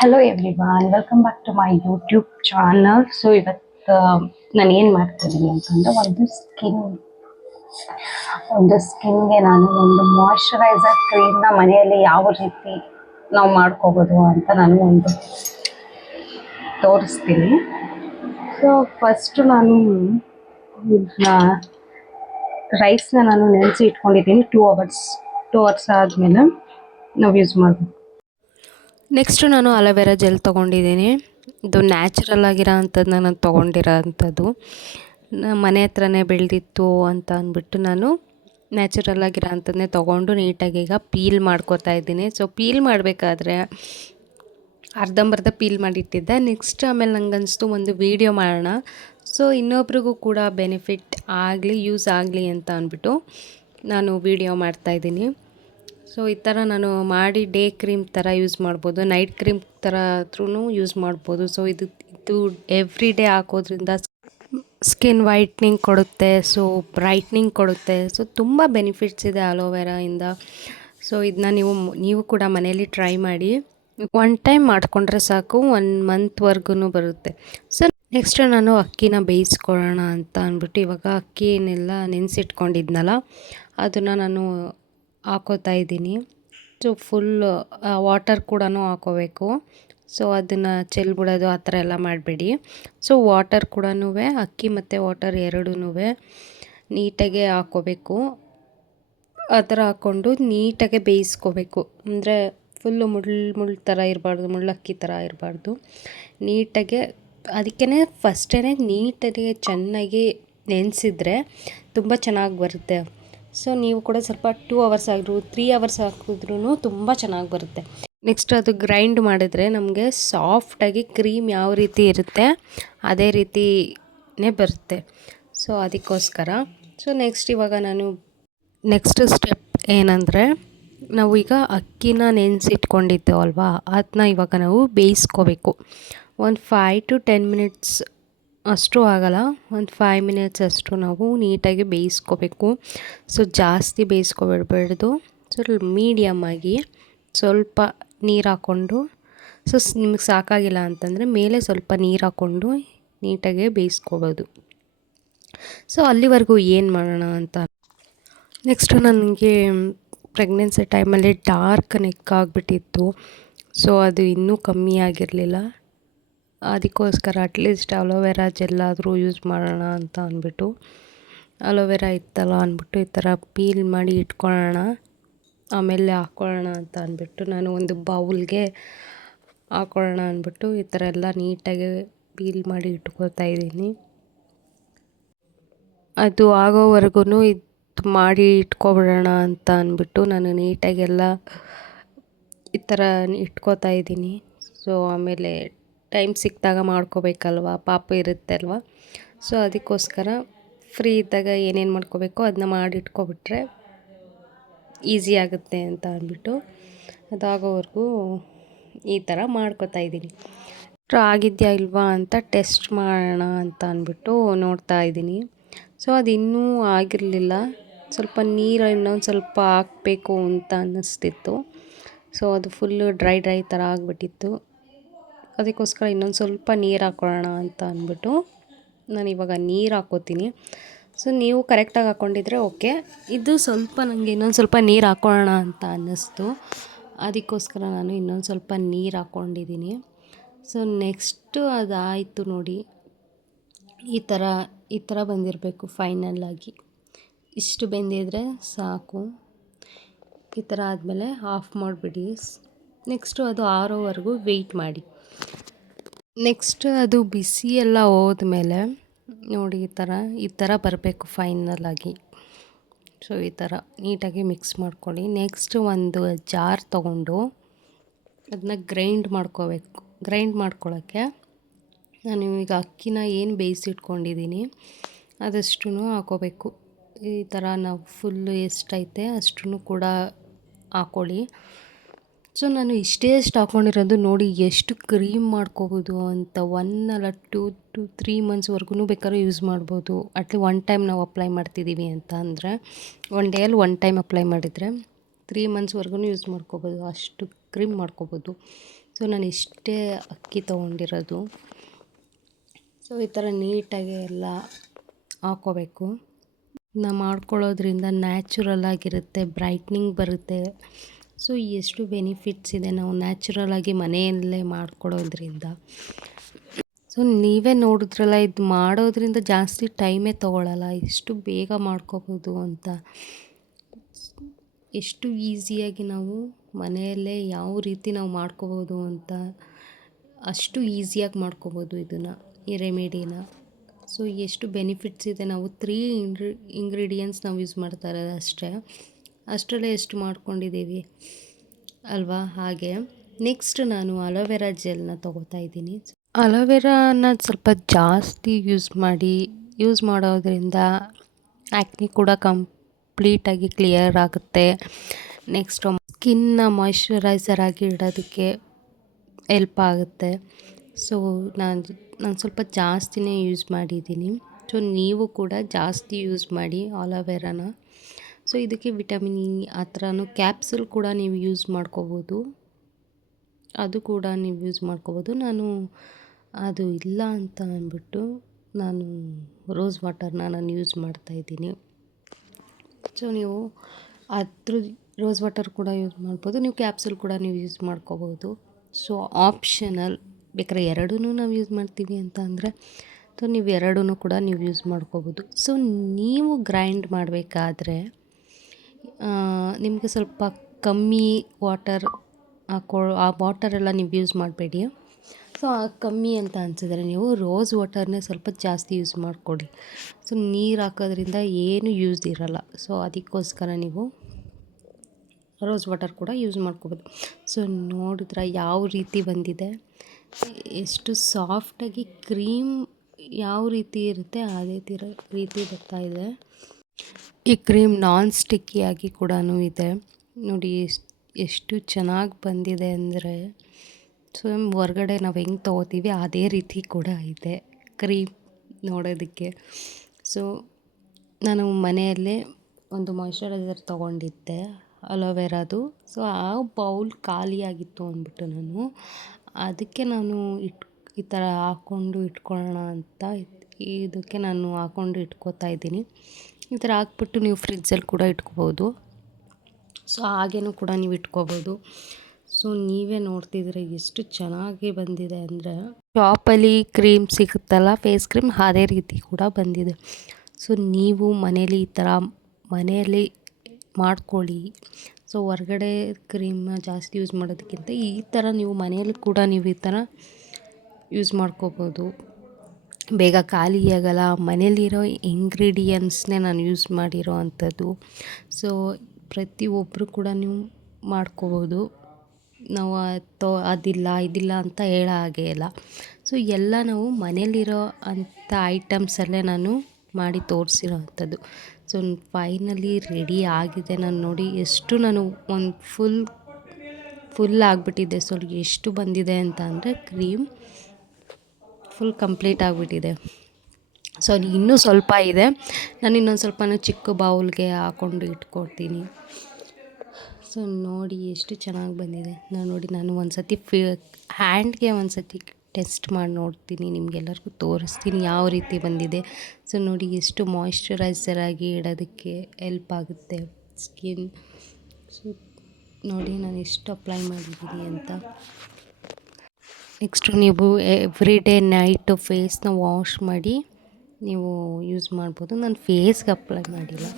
Hello everyone, welcome back to my YouTube channel. So ಇವತ್ತು ನಾನು ಏನು ಮಾಡ್ತಿದ್ದೀನಿ ಅಂತಂದರೆ ಒಂದು ಸ್ಕಿನ್ಗೆ ನಾನು ಒಂದು ಮಾಯ್ಶ್ಚರೈಸರ್ ಕ್ರೀಮ್ನ ಮನೆಯಲ್ಲಿ ಯಾವ ರೀತಿ ನಾವು ಮಾಡ್ಕೋಬೋದು ಅಂತ ನಾನು ಒಂದು ತೋರಿಸ್ತೀನಿ. ಸೊ ಫಸ್ಟು ನಾನು ರೈಸ್ನ ನಾನು ನೆನೆಸಿ ಇಟ್ಕೊಂಡಿದ್ದೀನಿ 2 ಅವರ್ಸ್ ಆದಮೇಲೆ ನಾವು ಯೂಸ್ ಮಾಡ್ಬೋದು. ನೆಕ್ಸ್ಟು ನಾನು ಅಲೋವೆರಾ ಜೆಲ್ ತೊಗೊಂಡಿದ್ದೀನಿ. ಇದು ನ್ಯಾಚುರಲ್ ಆಗಿರೋ ಅಂಥದ್ದು ನಾನು ತೊಗೊಂಡಿರೋ ಅಂಥದ್ದು. ಮನೆ ಹತ್ರನೇ ಬೆಳೆದಿತ್ತು ಅಂತ ಅಂದ್ಬಿಟ್ಟು ನಾನು ನ್ಯಾಚುರಲ್ ಆಗಿರೋ ಅಂಥದ್ದನ್ನೇ ತೊಗೊಂಡು ನೀಟಾಗಿ ಈಗ ಪೀಲ್ ಮಾಡ್ಕೋತಾ ಇದ್ದೀನಿ. ಸೊ ಪೀಲ್ ಮಾಡಬೇಕಾದ್ರೆ ಅರ್ಧಂಬರ್ಧ ಪೀಲ್ ಮಾಡಿಟ್ಟಿದ್ದೆ. ನೆಕ್ಸ್ಟ್ ಆಮೇಲೆ ನನಗನ್ನಿಸ್ತು ಒಂದು ವೀಡಿಯೋ ಮಾಡೋಣ, ಸೊ ಇನ್ನೊಬ್ರಿಗೂ ಕೂಡ ಬೆನಿಫಿಟ್ ಆಗಲಿ, ಯೂಸ್ ಆಗಲಿ ಅಂತ ಅಂದ್ಬಿಟ್ಟು ನಾನು ವೀಡಿಯೋ ಮಾಡ್ತಾಯಿದ್ದೀನಿ. ಸೊ ಈ ಥರ ನಾನು ಮಾಡಿ ಡೇ ಕ್ರೀಮ್ ಥರ ಯೂಸ್ ಮಾಡ್ಬೋದು, ನೈಟ್ ಕ್ರೀಮ್ ಥರ ಥ್ರೂ ಯೂಸ್ ಮಾಡ್ಬೋದು. ಸೊ ಇದು ಎವ್ರಿ ಡೇ ಹಾಕೋದ್ರಿಂದ ಸ್ಕಿನ್ ವೈಟ್ನಿಂಗ್ ಕೊಡುತ್ತೆ, ಸೊ ಬ್ರೈಟ್ನಿಂಗ್ ಕೊಡುತ್ತೆ. ಸೊ ತುಂಬ ಬೆನಿಫಿಟ್ಸ್ ಇದೆ ಅಲೋವೆರಾಯಿಂದ. ಸೊ ಇದನ್ನ ನೀವು ಕೂಡ ಮನೇಲಿ ಟ್ರೈ ಮಾಡಿ. 1 ಟೈಮ್ ಮಾಡಿಕೊಂಡ್ರೆ ಸಾಕು, 1 ಮಂತ್ವರೆಗೂ ಬರುತ್ತೆ. ಸೊ ನೆಕ್ಸ್ಟ್ ನಾನು ಅಕ್ಕಿನ ಬೇಯಿಸ್ಕೊಳ್ಳೋಣ ಅಂತ ಅಂದ್ಬಿಟ್ಟು ಇವಾಗ ಅಕ್ಕಿನೆಲ್ಲ ನೆನೆಸಿಟ್ಕೊಂಡಿದ್ನಲ್ಲ ಅದನ್ನು ನಾನು ಹಾಕೋತಾ ಇದ್ದೀನಿ. ಸೊ ಫುಲ್ ವಾಟರ್ ಕೂಡ ಹಾಕೋಬೇಕು. ಸೊ ಅದನ್ನು ಚೆಲ್ಬಿಡೋದು ಆ ಥರ ಎಲ್ಲ ಮಾಡಬೇಡಿ. ಸೊ ವಾಟರ್ ಕೂಡ ಅಕ್ಕಿ ಮತ್ತು ವಾಟರ್ ಎರಡೂ ನೀಟಾಗೆ ಹಾಕೋಬೇಕು. ಆ ಥರ ಹಾಕ್ಕೊಂಡು ನೀಟಾಗೆ ಬೇಯಿಸ್ಕೋಬೇಕು. ಅಂದರೆ ಫುಲ್ಲು ಮುಳ್ಳು ಥರ ಇರಬಾರ್ದು, ಮುಳ್ಳಕ್ಕಿ ಥರ ಇರಬಾರ್ದು. ನೀಟಾಗೆ ಅದಕ್ಕೇ ಫಸ್ಟೇ ನೀಟಾಗಿ ಚೆನ್ನಾಗಿ ನೆನೆಸಿದ್ರೆ ತುಂಬ ಚೆನ್ನಾಗಿ ಬರುತ್ತೆ. ಸೊ ನೀವು ಕೂಡ ಸ್ವಲ್ಪ 2 ಅವರ್ಸ್ ಆದರೂ 3 ಅವರ್ಸ್ ಹಾಕಿದ್ರೂ ತುಂಬ ಚೆನ್ನಾಗಿ ಬರುತ್ತೆ. ನೆಕ್ಸ್ಟ್ ಅದು ಗ್ರೈಂಡ್ ಮಾಡಿದ್ರೆ ನಮಗೆ ಸಾಫ್ಟಾಗಿ ಕ್ರೀಮ್ ಯಾವ ರೀತಿ ಇರುತ್ತೆ ಅದೇ ರೀತಿಯೇ ಬರುತ್ತೆ. ಸೊ ಅದಕ್ಕೋಸ್ಕರ ನೆಕ್ಸ್ಟ್ ಇವಾಗ ನಾನು ನೆಕ್ಸ್ಟ್ ಸ್ಟೆಪ್ ಏನಂದರೆ, ನಾವು ಈಗ ಅಕ್ಕಿನ ನೆನೆಸಿಟ್ಕೊಂಡಿದ್ದೇವಲ್ವಾ ಅದನ್ನ ಇವಾಗ ನಾವು ಬೇಯಿಸ್ಕೋಬೇಕು. ಒಂದು 5 to 10 ಮಿನಿಟ್ಸ್ ಅಷ್ಟು ಆಗಲ್ಲ, ಒಂದು 5 ಮಿನಿಟ್ಸ್ ಅಷ್ಟು ನಾವು ನೀಟಾಗಿ ಬೇಯಿಸ್ಕೋಬೇಕು. ಸೊ ಜಾಸ್ತಿ ಬೇಯಿಸ್ಕೊಬಿಡ್ಬಾರ್ದು, ಸ್ವಲ್ಪ ಮೀಡಿಯಮ್ ಆಗಿ ಸ್ವಲ್ಪ ನೀರು ಹಾಕ್ಕೊಂಡು, ಸೊ ನಿಮಗೆ ಸಾಕಾಗಿಲ್ಲ ಅಂತಂದರೆ ಮೇಲೆ ಸ್ವಲ್ಪ ನೀರು ಹಾಕ್ಕೊಂಡು ನೀಟಾಗಿ ಬೇಯಿಸ್ಕೋಬೋದು. ಸೊ ಅಲ್ಲಿವರೆಗೂ ಏನು ಮಾಡೋಣ ಅಂತ, ನೆಕ್ಸ್ಟು ನನಗೆ ಪ್ರೆಗ್ನೆನ್ಸಿ ಟೈಮಲ್ಲಿ ಡಾರ್ಕ್ ನೆಕ್ ಆಗಿಬಿಟ್ಟಿತ್ತು. ಸೊ ಅದು ಇನ್ನೂ ಕಮ್ಮಿ ಆಗಿರಲಿಲ್ಲ. ಅದಕ್ಕೋಸ್ಕರ ಅಟ್ಲೀಸ್ಟ್ ಅಲೋವೆರಾ ಜೆಲ್ಲಾದರೂ ಯೂಸ್ ಮಾಡೋಣ ಅಂತ ಅಂದ್ಬಿಟ್ಟು ಅಲೋವೆರಾ ಇತ್ತಲ್ಲ ಅಂದ್ಬಿಟ್ಟು ಈ ಥರ ಪೀಲ್ ಮಾಡಿ ಇಟ್ಕೊಳ್ಳೋಣ, ಆಮೇಲೆ ಹಾಕ್ಕೊಳ್ಳೋಣ ಅಂತ ಅಂದ್ಬಿಟ್ಟು ನಾನು ಒಂದು ಬೌಲ್ಗೆ ಹಾಕ್ಕೊಳ್ಳೋಣ ಅಂದ್ಬಿಟ್ಟು ಈ ಥರ ಎಲ್ಲ ನೀಟಾಗಿ ಪೀಲ್ ಮಾಡಿ ಇಟ್ಕೊತಾ ಇದ್ದೀನಿ. ಅದು ಆಗೋವರೆಗೂ ಇದು ಮಾಡಿ ಇಟ್ಕೊಬಿಡೋಣ ಅಂತ ಅಂದ್ಬಿಟ್ಟು ನಾನು ನೀಟಾಗೆಲ್ಲ ಈ ಥರ ಇಟ್ಕೋತಾ ಇದ್ದೀನಿ. ಸೊ ಆಮೇಲೆ ಟೈಮ್ ಸಿಕ್ಕಿದಾಗ ಮಾಡ್ಕೋಬೇಕಲ್ವ, ಪಾಪ ಇರುತ್ತೆ ಅಲ್ವ. ಸೊ ಅದಕ್ಕೋಸ್ಕರ ಫ್ರೀ ಇದ್ದಾಗ ಏನೇನು ಮಾಡ್ಕೋಬೇಕೋ ಅದನ್ನ ಮಾಡಿ ಇಟ್ಕೊಬಿಟ್ರೆ ಈಸಿ ಆಗುತ್ತೆ ಅಂತ ಅಂದ್ಬಿಟ್ಟು ಅದಾಗೋವರೆಗೂ ಈ ಥರ ಮಾಡ್ಕೋತಾ ಇದ್ದೀನಿ. ಆಗಿದೆಯಾ ಇಲ್ವಾ ಅಂತ ಟೆಸ್ಟ್ ಮಾಡೋಣ ಅಂತ ಅಂದ್ಬಿಟ್ಟು ನೋಡ್ತಾ ಇದ್ದೀನಿ. ಸೊ ಅದು ಇನ್ನೂ ಆಗಿರಲಿಲ್ಲ, ಸ್ವಲ್ಪ ನೀರು ಇನ್ನೊಂದು ಸ್ವಲ್ಪ ಹಾಕಬೇಕು ಅಂತ ಅನ್ನಿಸ್ತಿತ್ತು. ಸೊ ಅದು ಫುಲ್ಲು ಡ್ರೈ ಥರ ಆಗಿಬಿಟ್ಟಿತ್ತು. ಅದಕ್ಕೋಸ್ಕರ ಇನ್ನೊಂದು ಸ್ವಲ್ಪ ನೀರು ಹಾಕ್ಕೊಳ್ಳೋಣ ಅಂತ ಅಂದ್ಬಿಟ್ಟು ನಾನು ಇವಾಗ ನೀರು ಹಾಕ್ಕೋತೀನಿ. ಸೊ ನೀವು ಕರೆಕ್ಟಾಗಿ ಹಾಕ್ಕೊಂಡಿದ್ರೆ ಓಕೆ. ಇದು ಸ್ವಲ್ಪ ನನಗೆ ಇನ್ನೊಂದು ಸ್ವಲ್ಪ ನೀರು ಹಾಕ್ಕೊಳ್ಳೋಣ ಅಂತ ಅನ್ನಿಸ್ತು, ಅದಕ್ಕೋಸ್ಕರ ನಾನು ಇನ್ನೊಂದು ಸ್ವಲ್ಪ ನೀರು ಹಾಕ್ಕೊಂಡಿದ್ದೀನಿ. ಸೊ ನೆಕ್ಸ್ಟು ಅದಾಯಿತು ನೋಡಿ, ಈ ಥರ ಬಂದಿರಬೇಕು ಫೈನಲ್ಲಾಗಿ. ಇಷ್ಟು ಬೆಂದಿದ್ರೆ ಸಾಕು. ಈ ಥರ ಆದಮೇಲೆ ಆಫ್ ಮಾಡಿಬಿಡಿ. ನೆಕ್ಸ್ಟು ಅದು ಆರೋವರೆಗೂ ವೆಯ್ಟ್ ಮಾಡಿ. ನೆಕ್ಸ್ಟ್ ಅದು ಬಿಸಿ ಎಲ್ಲ ಹೋದ್ಮೇಲೆ ನೋಡಿ ಈ ಥರ ಬರಬೇಕು ಫೈನಲಾಗಿ. ಸೊ ಈ ಥರ ನೀಟಾಗಿ ಮಿಕ್ಸ್ ಮಾಡ್ಕೊಳ್ಳಿ. ನೆಕ್ಸ್ಟ್ ಒಂದು ಜಾರ್ ತೊಗೊಂಡು ಅದನ್ನ ಗ್ರೈಂಡ್ ಮಾಡ್ಕೋಬೇಕು. ಗ್ರೈಂಡ್ ಮಾಡ್ಕೊಳ್ಳೋಕ್ಕೆ ನಾನು ಈಗ ಅಕ್ಕಿನ ಏನು ಬೇಯಿಸಿಟ್ಕೊಂಡಿದ್ದೀನಿ ಅದಷ್ಟು ಹಾಕೋಬೇಕು. ಈ ಥರ ನಾವು ಫುಲ್ಲು ಎಷ್ಟೈತೆ ಅಷ್ಟು ಕೂಡ ಹಾಕ್ಕೊಳ್ಳಿ. ಸೊ ನಾನು ಎಷ್ಟು ಹಾಕ್ಕೊಂಡಿರೋದು ನೋಡಿ, ಎಷ್ಟು ಕ್ರೀಮ್ ಮಾಡ್ಕೋಬೋದು ಅಂತ. 1 ಅಲ್ಲ 2 to 3 ಮಂತ್ಸ್ವರೆಗೂ ಬೇಕಾದ್ರೆ ಯೂಸ್ ಮಾಡ್ಬೋದು. 1 ಟೈಮ್ ನಾವು ಅಪ್ಲೈ ಮಾಡ್ತಿದ್ದೀವಿ ಅಂತ ಅಂದರೆ 1 ಡೇಯಲ್ಲಿ 1 ಟೈಮ್ ಅಪ್ಲೈ ಮಾಡಿದರೆ 3 ಮಂತ್ಸ್ವರೆಗೂ ಯೂಸ್ ಮಾಡ್ಕೋಬೋದು, ಅಷ್ಟು ಕ್ರೀಮ್ ಮಾಡ್ಕೋಬೋದು. ಸೊ ನಾನು ಇಷ್ಟೇ ಅಕ್ಕಿ ತೊಗೊಂಡಿರೋದು. ಸೊ ಈ ಥರ ನೀಟಾಗಿ ಎಲ್ಲ ಹಾಕ್ಕೋಬೇಕು. ನಾವು ಮಾಡ್ಕೊಳ್ಳೋದ್ರಿಂದ ನ್ಯಾಚುರಲ್ ಆಗಿರುತ್ತೆ, ಬ್ರೈಟ್ನಿಂಗ್ ಬರುತ್ತೆ. ಸೊ ಎಷ್ಟು ಬೆನಿಫಿಟ್ಸ್ ಇದೆ ನಾವು ನ್ಯಾಚುರಲ್ ಆಗಿ ಮನೆಯಲ್ಲೇ ಮಾಡ್ಕೊಳ್ಳೋದ್ರಿಂದ. ಸೊ ನೀವೇ ನೋಡಿದ್ರಲ್ಲ, ಇದು ಮಾಡೋದ್ರಿಂದ ಜಾಸ್ತಿ ಟೈಮೇ ತೊಗೊಳ್ಳಲ್ಲ, ಎಷ್ಟು ಬೇಗ ಮಾಡ್ಕೋಬೋದು ಅಂತ. ಎಷ್ಟು ಈಸಿಯಾಗಿ ನಾವು ಮನೆಯಲ್ಲೇ ಯಾವ ರೀತಿ ನಾವು ಮಾಡ್ಕೋಬೋದು ಅಂತ ಅಷ್ಟು ಈಸಿಯಾಗಿ ಮಾಡ್ಕೋಬೋದು ಇದನ್ನು, ಈ ರೆಮಿಡಿನ. ಸೊ ಎಷ್ಟು ಬೆನಿಫಿಟ್ಸ್ ಇದೆ. ನಾವು 3 ಇಂಗ್ರೀಡಿಯೆಂಟ್ಸ್ ನಾವು ಯೂಸ್ ಮಾಡ್ತಾರೆ ಅಷ್ಟರಲ್ಲೇ ಎಷ್ಟು ಮಾಡ್ಕೊಂಡಿದ್ದೀವಿ ಅಲ್ವಾ. ಹಾಗೆ ನೆಕ್ಸ್ಟ್ ನಾನು ಅಲೋವೆರಾ ಜೆಲ್ನ ತೊಗೋತಾ ಇದ್ದೀನಿ. ಅಲೋವೆರಾನ ಸ್ವಲ್ಪ ಜಾಸ್ತಿ ಯೂಸ್ ಮಾಡೋದ್ರಿಂದ ಆ್ಯಕ್ನಿ ಕೂಡ ಕಂಪ್ಲೀಟಾಗಿ ಕ್ಲಿಯರ್ ಆಗುತ್ತೆ. ನೆಕ್ಸ್ಟ್ ಸ್ಕಿನ್ನ ಮಾಯ್ಶ್ಚರೈಸರ್ ಆಗಿ ಇಡೋದಕ್ಕೆ ಹೆಲ್ಪ್ ಆಗುತ್ತೆ. ಸೊ ನಾನು ಸ್ವಲ್ಪ ಜಾಸ್ತಿನೇ ಯೂಸ್ ಮಾಡಿದ್ದೀನಿ. ಸೊ ನೀವು ಕೂಡ ಜಾಸ್ತಿ ಯೂಸ್ ಮಾಡಿ ಅಲೋವೆರಾನ. ಸೊ ಇದಕ್ಕೆ ವಿಟಮಿನ್ ಇ ಆ ಥರನೂ ಕ್ಯಾಪ್ಸೂಲ್ ಕೂಡ ನೀವು ಯೂಸ್ ಮಾಡ್ಕೋಬೋದು. ನಾನು ಅದು ಇಲ್ಲ ಅಂತ ಅಂದ್ಬಿಟ್ಟು ನಾನು ರೋಸ್ ವಾಟರ್ನ ನಾನು ಯೂಸ್ ಮಾಡ್ತಾಯಿದ್ದೀನಿ. ಸೊ ನೀವು ರೋಸ್ ವಾಟರ್ ಕೂಡ ಯೂಸ್ ಮಾಡ್ಬೋದು, ನೀವು ಕ್ಯಾಪ್ಸೂಲ್ ಕೂಡ ನೀವು ಯೂಸ್ ಮಾಡ್ಕೋಬೋದು. ಸೊ ಆಪ್ಷನಲ್, ಬೇಕಾದ್ರೆ ಎರಡೂ ನಾವು ಯೂಸ್ ಮಾಡ್ತೀವಿ ಅಂತ ಅಂದರೆ ಸೊ ನೀವು ಎರಡೂ ಕೂಡ ನೀವು ಯೂಸ್ ಮಾಡ್ಕೋಬೋದು. ಸೊ ನೀವು ಗ್ರೈಂಡ್ ಮಾಡಬೇಕಾದ್ರೆ ನಿಮಗೆ ಸ್ವಲ್ಪ ಕಮ್ಮಿ ವಾಟರ್ ಆ ವಾಟರೆಲ್ಲ ನೀವು ಯೂಸ್ ಮಾಡಬೇಡಿ. ಸೊ ಕಮ್ಮಿ ಅಂತ ಅನಿಸಿದ್ರೆ ನೀವು ರೋಸ್ ವಾಟರ್ನೇ ಸ್ವಲ್ಪ ಜಾಸ್ತಿ ಯೂಸ್ ಮಾಡಿಕೊಡಿ. ಸೊ ನೀರು ಹಾಕೋದ್ರಿಂದ ಏನು ಯೂಸ್ ಇರೋಲ್ಲ. ಸೊ ಅದಕ್ಕೋಸ್ಕರ ನೀವು ರೋಸ್ ವಾಟರ್ ಕೂಡ ಯೂಸ್ ಮಾಡ್ಕೋಬೋದು. ಸೊ ನೋಡಿದ್ರೆ ಯಾವ ರೀತಿ ಬಂದಿದೆ, ಎಷ್ಟು ಸಾಫ್ಟಾಗಿ ಕ್ರೀಮ್ ಯಾವ ರೀತಿ ಇರುತ್ತೆ ಅದೇ ರೀತಿ ಬರ್ತಾಯಿದೆ. ಈ ಕ್ರೀಮ್ ನಾನ್ ಸ್ಟಿಕ್ಕಿಯಾಗಿ ಕೂಡ ಇದೆ ನೋಡಿ, ಎಷ್ಟು ಚೆನ್ನಾಗಿ ಬಂದಿದೆ ಅಂದರೆ. ಸೊ ಹೊರ್ಗಡೆ ನಾವು ಹೆಂಗೆ ತೊಗೋತೀವಿ ಅದೇ ರೀತಿ ಕೂಡ ಇದೆ ಕ್ರೀಮ್ ನೋಡೋದಕ್ಕೆ. ಸೊ ನಾನು ಮನೆಯಲ್ಲೇ ಒಂದು ಮಾಯ್ಶ್ಚರೈಸರ್ ತೊಗೊಂಡಿದ್ದೆ ಅಲೋವೆರಾದು. ಸೊ ಆ ಬೌಲ್ ಖಾಲಿಯಾಗಿತ್ತು ಅಂದ್ಬಿಟ್ಟು ಅದಕ್ಕೆ ನಾನು ಈ ಥರ ಹಾಕ್ಕೊಂಡು ಇಟ್ಕೊಳ್ಳೋಣ ಅಂತ ಇದಕ್ಕೆ ನಾನು ಹಾಕ್ಕೊಂಡು ಇಟ್ಕೋತಾ ಇದ್ದೀನಿ. ಈ ಥರ ಹಾಕ್ಬಿಟ್ಟು ನೀವು ಫ್ರಿಜ್ಜಲ್ಲಿ ಕೂಡ ಇಟ್ಕೋಬೋದು. ಸೊ ಹಾಗೇನೂ ಕೂಡ ನೀವು ಇಟ್ಕೋಬೋದು. ಸೊ ನೀವೇ ನೋಡ್ತಿದ್ರೆ ಎಷ್ಟು ಚೆನ್ನಾಗಿ ಬಂದಿದೆ ಅಂದರೆ, ಶಾಪಲ್ಲಿ ಕ್ರೀಮ್ ಸಿಗುತ್ತಲ್ಲ ಫೇಸ್ ಕ್ರೀಮ್, ಅದೇ ರೀತಿ ಕೂಡ ಬಂದಿದೆ. ಸೊ ನೀವು ಮನೇಲಿ ಈ ಥರ ಮನೆಯಲ್ಲಿ ಮಾಡ್ಕೊಳ್ಳಿ. ಸೊ ಹೊರ್ಗಡೆ ಕ್ರೀಮ್ನ ಜಾಸ್ತಿ ಯೂಸ್ ಮಾಡೋದಕ್ಕಿಂತ ಈ ಥರ ನೀವು ಮನೆಯಲ್ಲಿ ಕೂಡ ನೀವು ಈ ಥರ ಯೂಸ್ ಮಾಡ್ಕೋಬೋದು. ಬೇಗ ಖಾಲಿಯಾಗಲ್ಲ. ಮನೇಲಿರೋ ಇಂಗ್ರೀಡಿಯೆಂಟ್ಸ್ನೇ ನಾನು ಯೂಸ್ ಮಾಡಿರೋ ಅಂಥದ್ದು. ಸೊ ಪ್ರತಿಯೊಬ್ಬರು ಕೂಡ ನೀವು ಮಾಡ್ಕೋಬೋದು. ನಾವು ಇದಿಲ್ಲ ಅಂತ ಹೇಳೋ ಹಾಗೆ ಇಲ್ಲ. ಸೊ ಎಲ್ಲ ನಾವು ಮನೇಲಿರೋ ಅಂಥ ಐಟಮ್ಸಲ್ಲೇ ನಾನು ಮಾಡಿ ತೋರಿಸಿರೋ ಅಂಥದ್ದು. ಸೊ ಫೈನಲಿ ರೆಡಿ ಆಗಿದೆ. ನಾನು ನೋಡಿ ಎಷ್ಟು ನಾನು ಒಂದು ಫುಲ್ ಆಗಿಬಿಟ್ಟಿದೆ. ಸೊ ಎಷ್ಟು ಬಂದಿದೆ ಅಂತ ಅಂದರೆ ಕ್ರೀಮ್ ಫುಲ್ ಕಂಪ್ಲೀಟ್ ಆಗಿಬಿಟ್ಟಿದೆ. ಸೊ ಇನ್ನೂ ಸ್ವಲ್ಪ ಇದೆ. ನಾನು ಇನ್ನೊಂದು ಸ್ವಲ್ಪ ಚಿಕ್ಕ ಬೌಲ್ಗೆ ಹಾಕ್ಕೊಂಡು ಇಟ್ಕೊಡ್ತೀನಿ. ಸೊ ನೋಡಿ ಎಷ್ಟು ಚೆನ್ನಾಗಿ ಬಂದಿದೆ. ನಾನು ಒಂದು ಸತಿ ಹ್ಯಾಂಡ್ಗೆ ಒಂದು ಸತಿ ಟೆಸ್ಟ್ ಮಾಡಿ ನೋಡ್ತೀನಿ, ನಿಮಗೆಲ್ಲರಿಗೂ ತೋರಿಸ್ತೀನಿ ಯಾವ ರೀತಿ ಬಂದಿದೆ. ಸೊ ನೋಡಿ ಎಷ್ಟು ಮಾಯ್ಶ್ಚರೈಸರ್ ಆಗಿ ಇಡೋದಕ್ಕೆ ಹೆಲ್ಪ್ ಆಗುತ್ತೆ ಸ್ಕಿನ್. ಸೊ ನೋಡಿ ನಾನು ಎಷ್ಟು ಅಪ್ಲೈ ಮಾಡಿದ್ದೀನಿ ಅಂತ. ನೆಕ್ಸ್ಟು ನೀವು ಎವ್ರಿ ಡೇ ನೈಟು ಫೇಸ್ನ ವಾಶ್ ಮಾಡಿ ನೀವು ಯೂಸ್ ಮಾಡ್ಬೋದು. ನಾನು ಫೇಸ್ಗೆ ಅಪ್ಲೈ ಮಾಡಿಲ್ಲ.